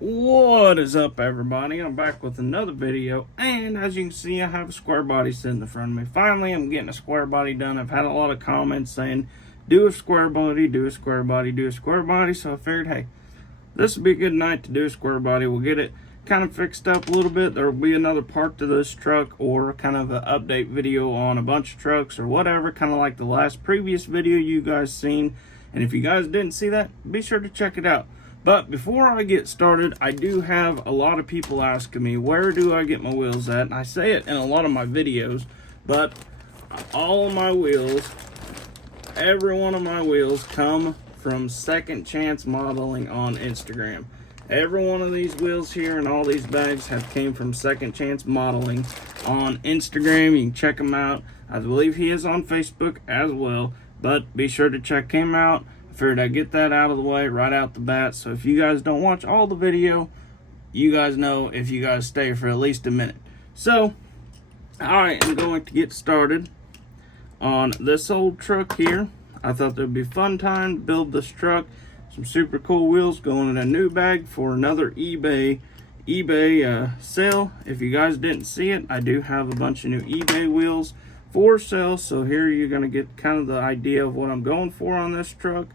What is up, everybody? I'm back with another video, and as you can see, I have a square body sitting in front of me. Finally, I'm getting a square body done. I've had a lot of comments saying, do a square body, do a square body, do a square body, so I figured, hey, this would be a good night to do a square body. We'll get it kind of fixed up a little bit. There will be another part to this truck, or kind of an update video on a bunch of trucks, or whatever, kind of like the last previous video you guys seen. And if you guys didn't see that, be sure to check it out. But before I get started, I do have a lot of people asking me, where do I get my wheels at? And I say it in a lot of my videos, but all of my wheels, every one of my wheels come from Second Chance Modeling on Instagram. Every one of these wheels here and all these bags have came from Second Chance Modeling on Instagram. You can check him out. I believe he is on Facebook as well, but be sure to check him out. I figured I'd get that out of the way right out the bat, so if you guys don't watch all the video, you guys know if you guys stay for at least a minute. So, I am going to get started on this old truck here. I thought there'd be a fun time to build this truck. Some super cool wheels going in a new bag for another eBay sale. If you guys didn't see it, I do have a bunch of new eBay wheels for sale, so here you're going to get kind of the idea of what I'm going for on this truck.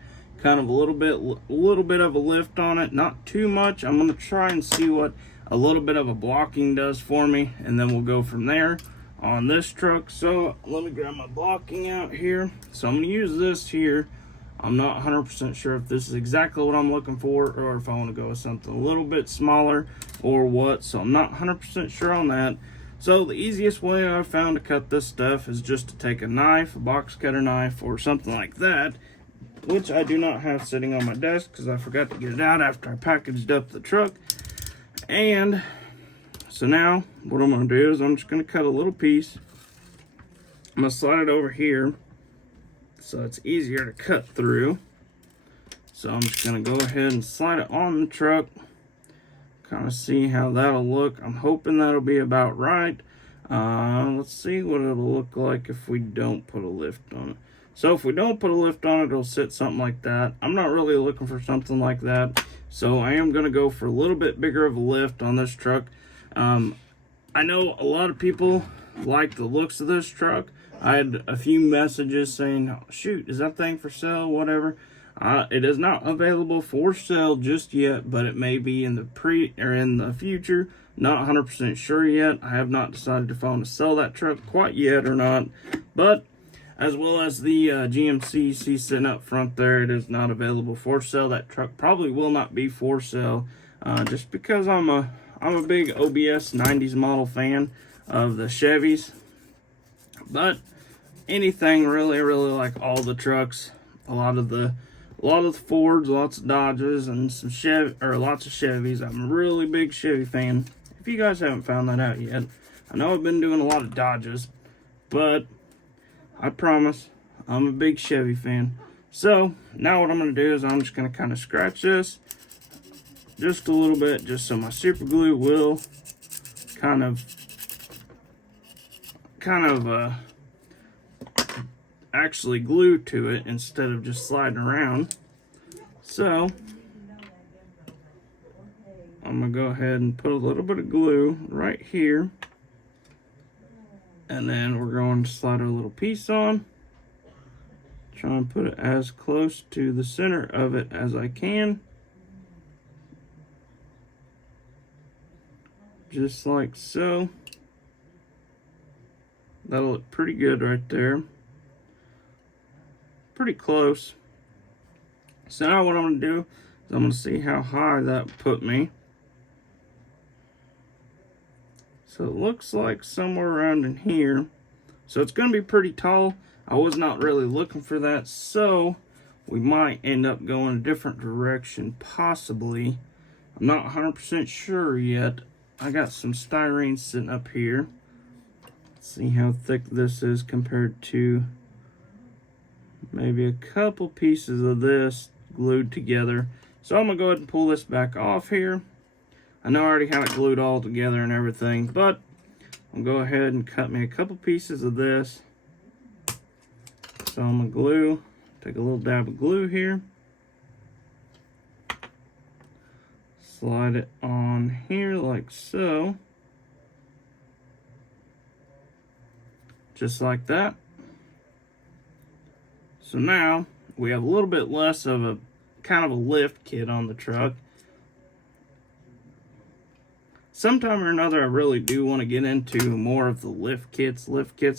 Kind of a little bit of a lift on it, not too much. I'm going to try and see what a little bit of a blocking does for me, and then we'll go from there on this truck. So let me grab my blocking out here. So I'm going to use this here. I'm not 100% sure if this is exactly what I'm looking for, or if I want to go with something a little bit smaller or what, so I'm not 100% sure on that. So the easiest way I've found to cut this stuff is just to take a knife, a box cutter knife, or something like that, which I do not have sitting on my desk because I forgot to get it out after I packaged up the truck. And so now what I'm going to do is I'm just going to cut a little piece. I'm going to slide it over here so it's easier to cut through. So I'm just going to go ahead and slide it on the truck, kind of see how that'll look. I'm hoping that'll be about right. Let's see what it'll look like if we don't put a lift on it. So if we don't put a lift on it, it'll sit something like that. I'm not really looking for something like that, so I am going to go for a little bit bigger of a lift on this truck. I know a lot of people like the looks of this truck. I had a few messages saying, oh, shoot, is that thing for sale, whatever. It is not available for sale just yet, but it may be in the future. Not 100% sure yet. I have not decided if I want to sell that truck quite yet or not, but as well as the GMC you see sitting up front there, it is not available for sale. That truck probably will not be for sale, just because I'm a big OBS 90s model fan of the Chevys. But anything really like all the trucks, a lot of the Fords, lots of Dodges, and lots of Chevys. I'm a really big Chevy fan. If you guys haven't found that out yet, I know I've been doing a lot of Dodges, but I promise I'm a big Chevy fan. So now what I'm going to do is I'm just going to kind of scratch this just a little bit, just so my super glue will kind of actually glue to it instead of just sliding around. So I'm going to go ahead and put a little bit of glue right here. And then we're going to slide our little piece on. Try and put it as close to the center of it as I can. Just like so. That'll look pretty good right there. Pretty close. So now what I'm going to do is I'm going to see how high that put me. So it looks like somewhere around in here. So it's going to be pretty tall. I was not really looking for that, so we might end up going a different direction, possibly. I'm not 100% sure yet. I got some styrene sitting up here. Let's see how thick this is compared to maybe a couple pieces of this glued together. So I'm going to go ahead and pull this back off here. I know I already have it glued all together and everything, but I'll go ahead and cut me a couple pieces of this. So I'm going to glue, take a little dab of glue here. slide it on here like so. Just like that. So now we have a little bit less of a kind of a lift kit on the truck. Sometime or another, I really do want to get into more of the lift kits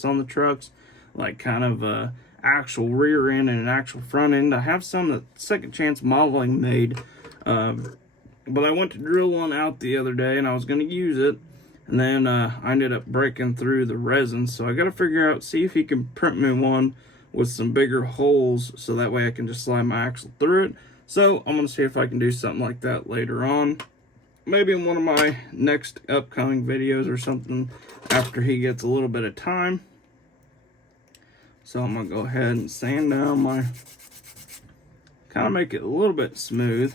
on the trucks, like kind of actual rear end and an actual front end. I have some that Second Chance Modeling made, but I went to drill one out the other day and I was going to use it, and then I ended up breaking through the resin, so I got to figure out, see if he can print me one with some bigger holes, so that way I can just slide my axle through it. So I'm going to see if I can do something like that later on. Maybe in one of my next upcoming videos or something after he gets a little bit of time. So I'm going to go ahead and sand down my, kind of make it a little bit smooth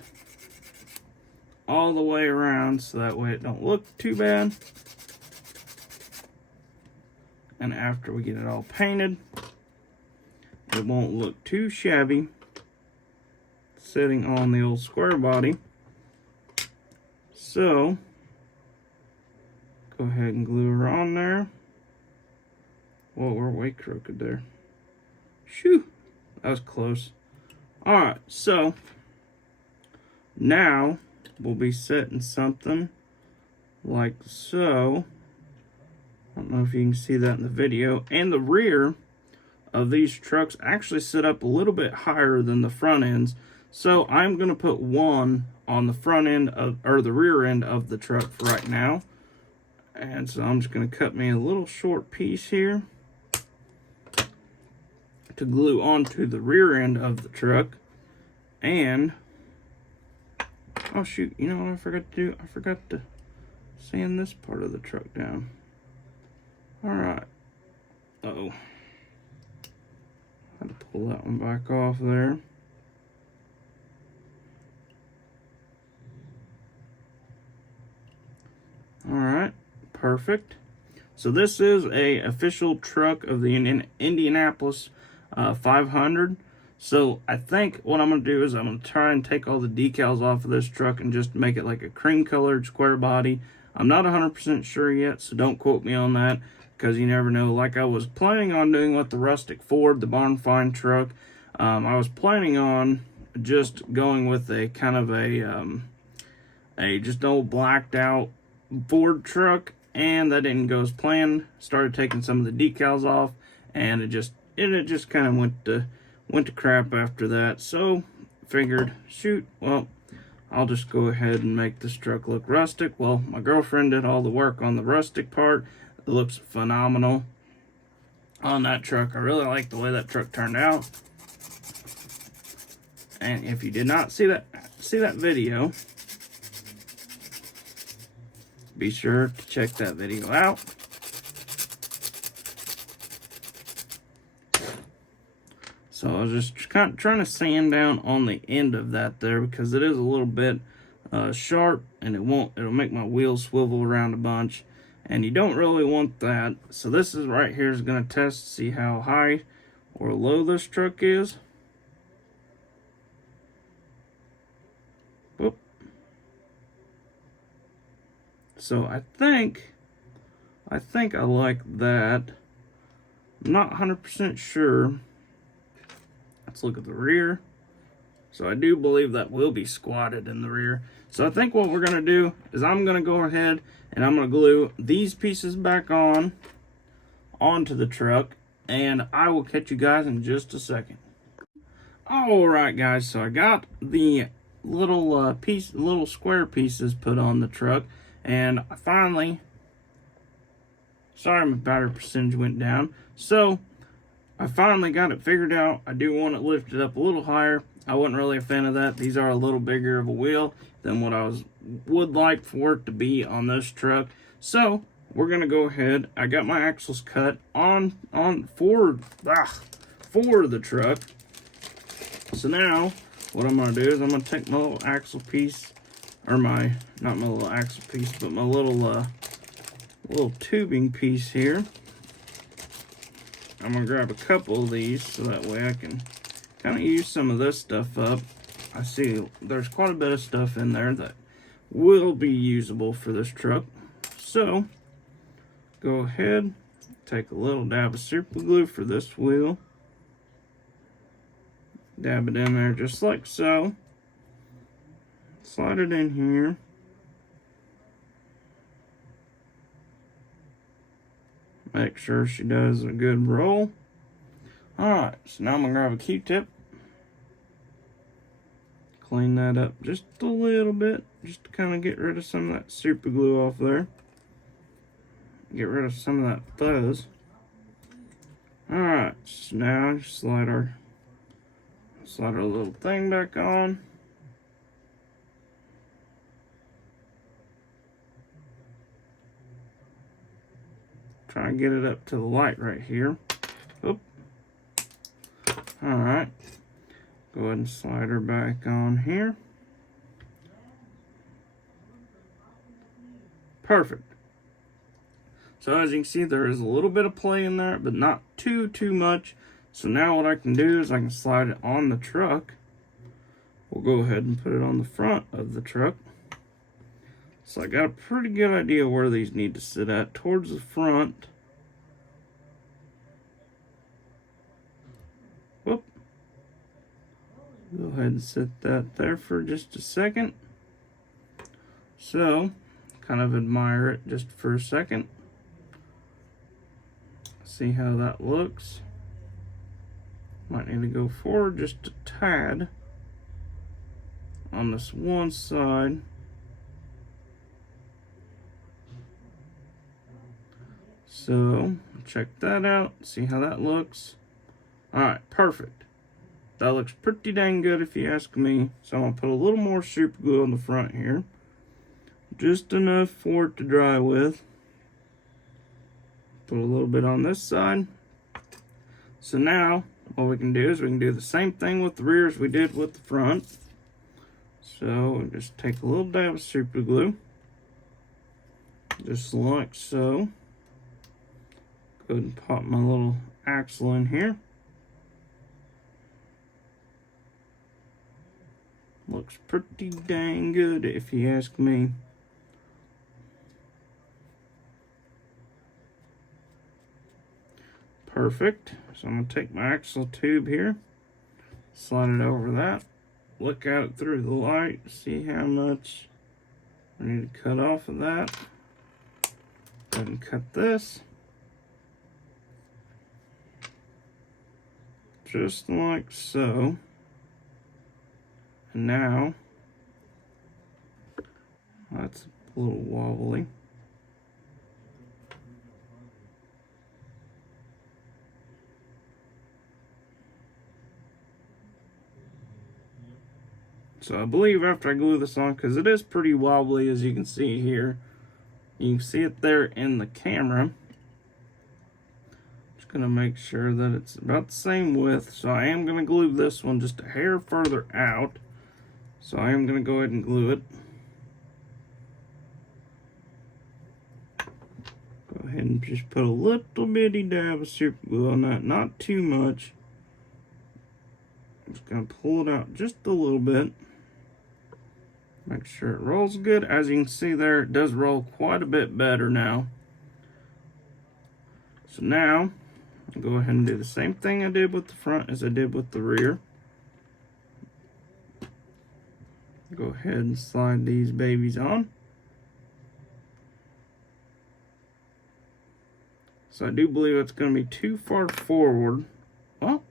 all the way around, so that way it don't look too bad. And after we get it all painted, it won't look too shabby sitting on the old square body. So, go ahead and glue her on there. Whoa, we're way crooked there. Shoo, that was close. Alright, so, now we'll be setting something like so. I don't know if you can see that in the video. And the rear of these trucks actually sit up a little bit higher than the front ends. So I'm going to put one on the front end of, or the rear end of the truck for right now. And so I'm just going to cut me a little short piece here to glue onto the rear end of the truck. And, oh shoot, you know what I forgot to do? I forgot to sand this part of the truck down. Alright. Uh-oh. Had to pull that one back off there. Alright, perfect. So this is a official truck of the Indianapolis 500. So I think what I'm going to do is I'm going to try and take all the decals off of this truck and just make it like a cream colored square body. I'm not 100% sure yet, so don't quote me on that, because you never know. Like I was planning on doing with the Rustic Ford, the barn find truck. I was planning on just going with a kind of a just old blacked out Ford truck, and that didn't go as planned. Started taking some of the decals off, and it just kind of went to crap after that. So figured, shoot, well, I'll just go ahead and make this truck look rustic. Well, my girlfriend did all the work on the rustic part. It looks phenomenal on that truck. I really like the way that truck turned out. And if you did not see that video, be sure to check that video out. So I was just kind of trying to sand down on the end of that there, because it is a little bit sharp, and it'll make my wheels swivel around a bunch, and you don't really want that. So this is right here is going to test to see how high or low this truck is. Whoop. So I think I like that. I'm not 100% sure. Let's look at the rear. So I do believe that will be squatted in the rear. So I think what we're going to do is I'm going to go ahead and I'm going to glue these pieces back onto the truck, and I will catch you guys in just a second. Alright guys, so I got the little square pieces put on the truck, and I finally, sorry my battery percentage went down, so I finally got it figured out. I do want it lifted up a little higher. I wasn't really a fan of that. These are a little bigger of a wheel than what I would like for it to be on this truck. So we're gonna go ahead. I got my axles cut on for the truck. So now what I'm gonna do is I'm gonna take my little axle piece, or not my little axle piece, but my little tubing piece here. I'm going to grab a couple of these so that way I can kind of use some of this stuff up. I see there's quite a bit of stuff in there that will be usable for this truck. So, go ahead, take a little dab of super glue for this wheel. Dab it in there just like so. Slide it in here. Make sure she does a good roll. Alright, so now I'm going to grab a Q-tip. Clean that up just a little bit, just to kind of get rid of some of that super glue off there. Get rid of some of that fuzz. Alright, so now slide our little thing back on. Try and get it up to the light right here. Oop. Alright. Go ahead and slide her back on here. Perfect. So as you can see, there is a little bit of play in there, but not too much. So now what I can do is I can slide it on the truck. We'll go ahead and put it on the front of the truck. So I got a pretty good idea where these need to sit at, towards the front. Whoop. Go ahead and set that there for just a second. So, kind of admire it just for a second. See how that looks. Might need to go forward just a tad on this one side. So, check that out, see how that looks. Alright, perfect. That looks pretty dang good if you ask me. So I'm going to put a little more super glue on the front here. Just enough for it to dry with. Put a little bit on this side. So now, what we can do is we can do the same thing with the rear as we did with the front. So, just take a little dab of super glue. Just like so. Go ahead and pop my little axle in here. Looks pretty dang good if you ask me. Perfect. So I'm going to take my axle tube here, slide it over that, look at it through the light, see how much I need to cut off of that. Go ahead and cut this. Just like so. And now, that's a little wobbly. So I believe after I glue this on, because it is pretty wobbly as you can see here. You can see it there in the camera. Just going to make sure that it's about the same width. So I am going to glue this one just a hair further out. So I am going to go ahead and glue it. Go ahead and just put a little bitty dab of super glue on that, not too much. I'm just going to pull it out just a little bit. Make sure it rolls good. As you can see there, it does roll quite a bit better now. So now, I'll go ahead and do the same thing I did with the front as I did with the rear. Go ahead and slide these babies on. So I do believe it's going to be too far forward. Well,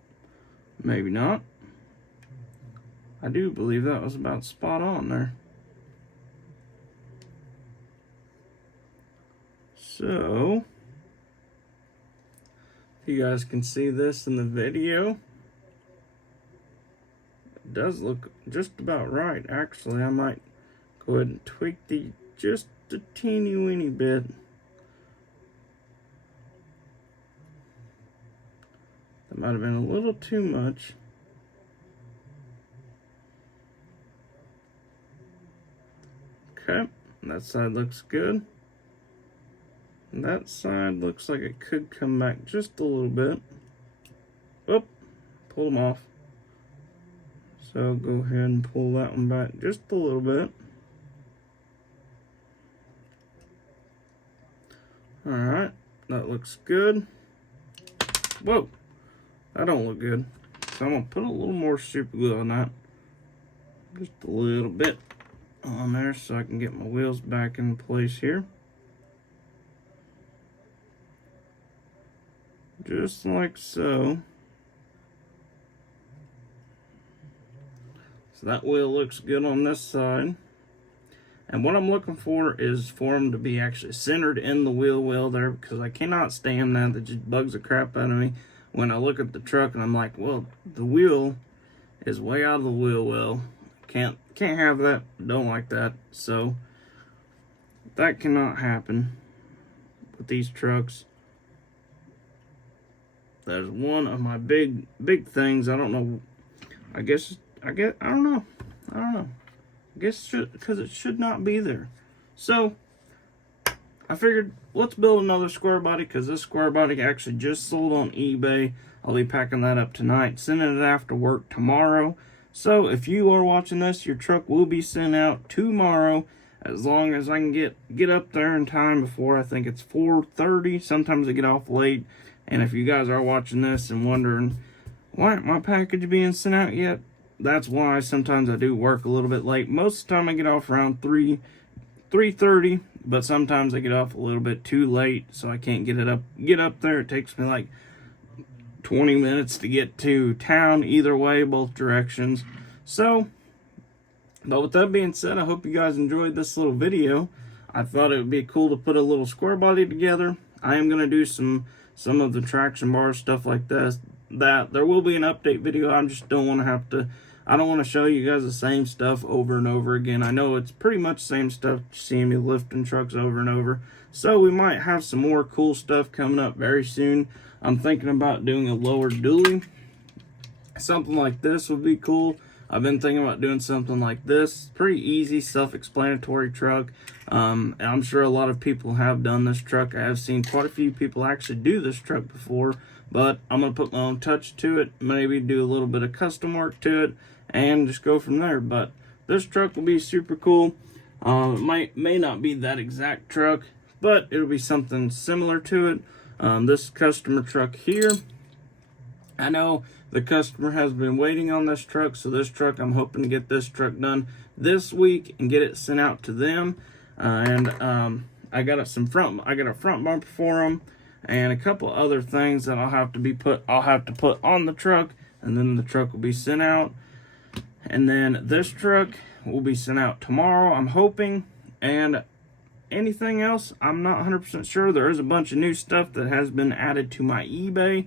maybe not. I do believe that was about spot on there. So, if you guys can see this in the video, it does look just about right. Actually, I might go ahead and tweak the just a teeny weeny bit. That might have been a little too much. Okay, that side looks good. And that side looks like it could come back just a little bit. Oop, pull them off. So go ahead and pull that one back just a little bit. Alright, that looks good. Whoa, that don't look good. So I'm going to put a little more super glue on that. Just a little bit on there so I can get my wheels back in place here. Just like so. So that wheel looks good on this side. And what I'm looking for is for them to be actually centered in the wheel well there, because I cannot stand that. That just bugs the crap out of me when I look at the truck and I'm like, well, the wheel is way out of the wheel well. Can't have that. Don't like that. So that cannot happen with these trucks. That's one of my big things. I don't know. I don't know. I guess because it should not be there. So I figured let's build another square body, because this square body actually just sold on eBay. I'll be packing that up tonight, sending it after work tomorrow. So if you are watching this, your truck will be sent out tomorrow, as long as I can get up there in time before, I think it's 4:30. Sometimes I get off late. And if you guys are watching this and wondering why aren't my package being sent out yet, that's why sometimes I do work a little bit late. Most of the time I get off around 3:30, but sometimes I get off a little bit too late, so I can't get up there. It takes me like 20 minutes to get to town either way, both directions. So, but with that being said, I hope you guys enjoyed this little video. I thought it would be cool to put a little square body together. I am going to do some of the traction bars, stuff like this. That there will be an update video. I just don't want to show you guys the same stuff over and over again. I know it's pretty much the same stuff, seeing me lifting trucks over and over. So we might have some more cool stuff coming up very soon. I'm thinking about doing a lower dually. Something like this would be cool. I've been thinking about doing something like this. Pretty easy, self-explanatory truck. And I'm sure a lot of people have done this truck. I have seen quite a few people actually do this truck before, but I'm going to put my own touch to it, maybe do a little bit of custom work to it, and just go from there. But this truck will be super cool. It may not be that exact truck, but it'll be something similar to it. This customer truck here, I know the customer has been waiting on this truck, so this truck, I'm hoping to get this truck done this week and get it sent out to them. I got a front bumper for them, and a couple other things that I'll have to put on the truck, and then the truck will be sent out. And then this truck will be sent out tomorrow, I'm hoping. And anything else, I'm not 100% sure. There is a bunch of new stuff that has been added to my eBay.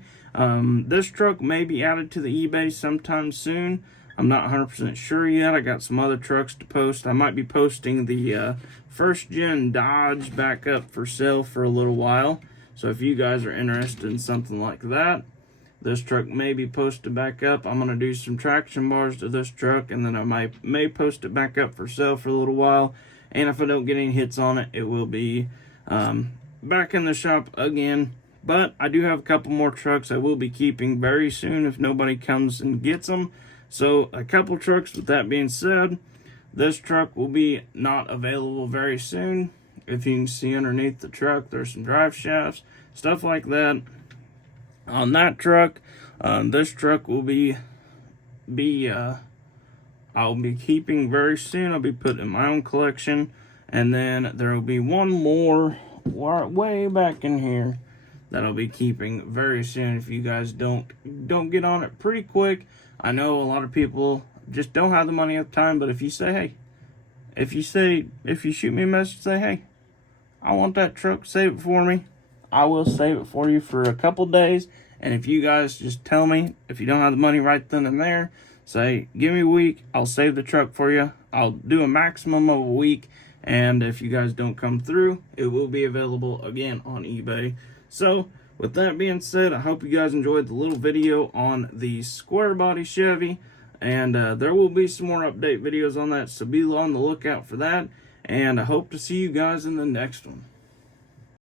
This truck may be added to the eBay sometime soon. I'm not 100% sure yet. I got some other trucks to post. I might be posting the first gen Dodge back up for sale for a little while. So if you guys are interested in something like that, this truck may be posted back up. I'm going to do some traction bars to this truck, and then I may post it back up for sale for a little while. And if I don't get any hits on it, it will be back in the shop again. But I do have a couple more trucks I will be keeping very soon if nobody comes and gets them. So a couple trucks. With that being said, this truck will be not available very soon. If you can see underneath the truck, there's some drive shafts, stuff like that on that truck. This truck will I'll be keeping very soon. I'll be putting in my own collection. And then there will be one more way back in here that I'll be keeping very soon. If you guys don't get on it pretty quick. I know a lot of people just don't have the money at the time, but if you say, hey, if you shoot me a message, say, hey, I want that truck, save it for me, I will save it for you for a couple days. And if you guys just tell me, if you don't have the money right then and there, say, give me a week, I'll save the truck for you. I'll do a maximum of a week, and if you guys don't come through, it will be available again on eBay. So, with that being said, I hope you guys enjoyed the little video on the square body Chevy, and there will be some more update videos on that, so be on the lookout for that, and I hope to see you guys in the next one.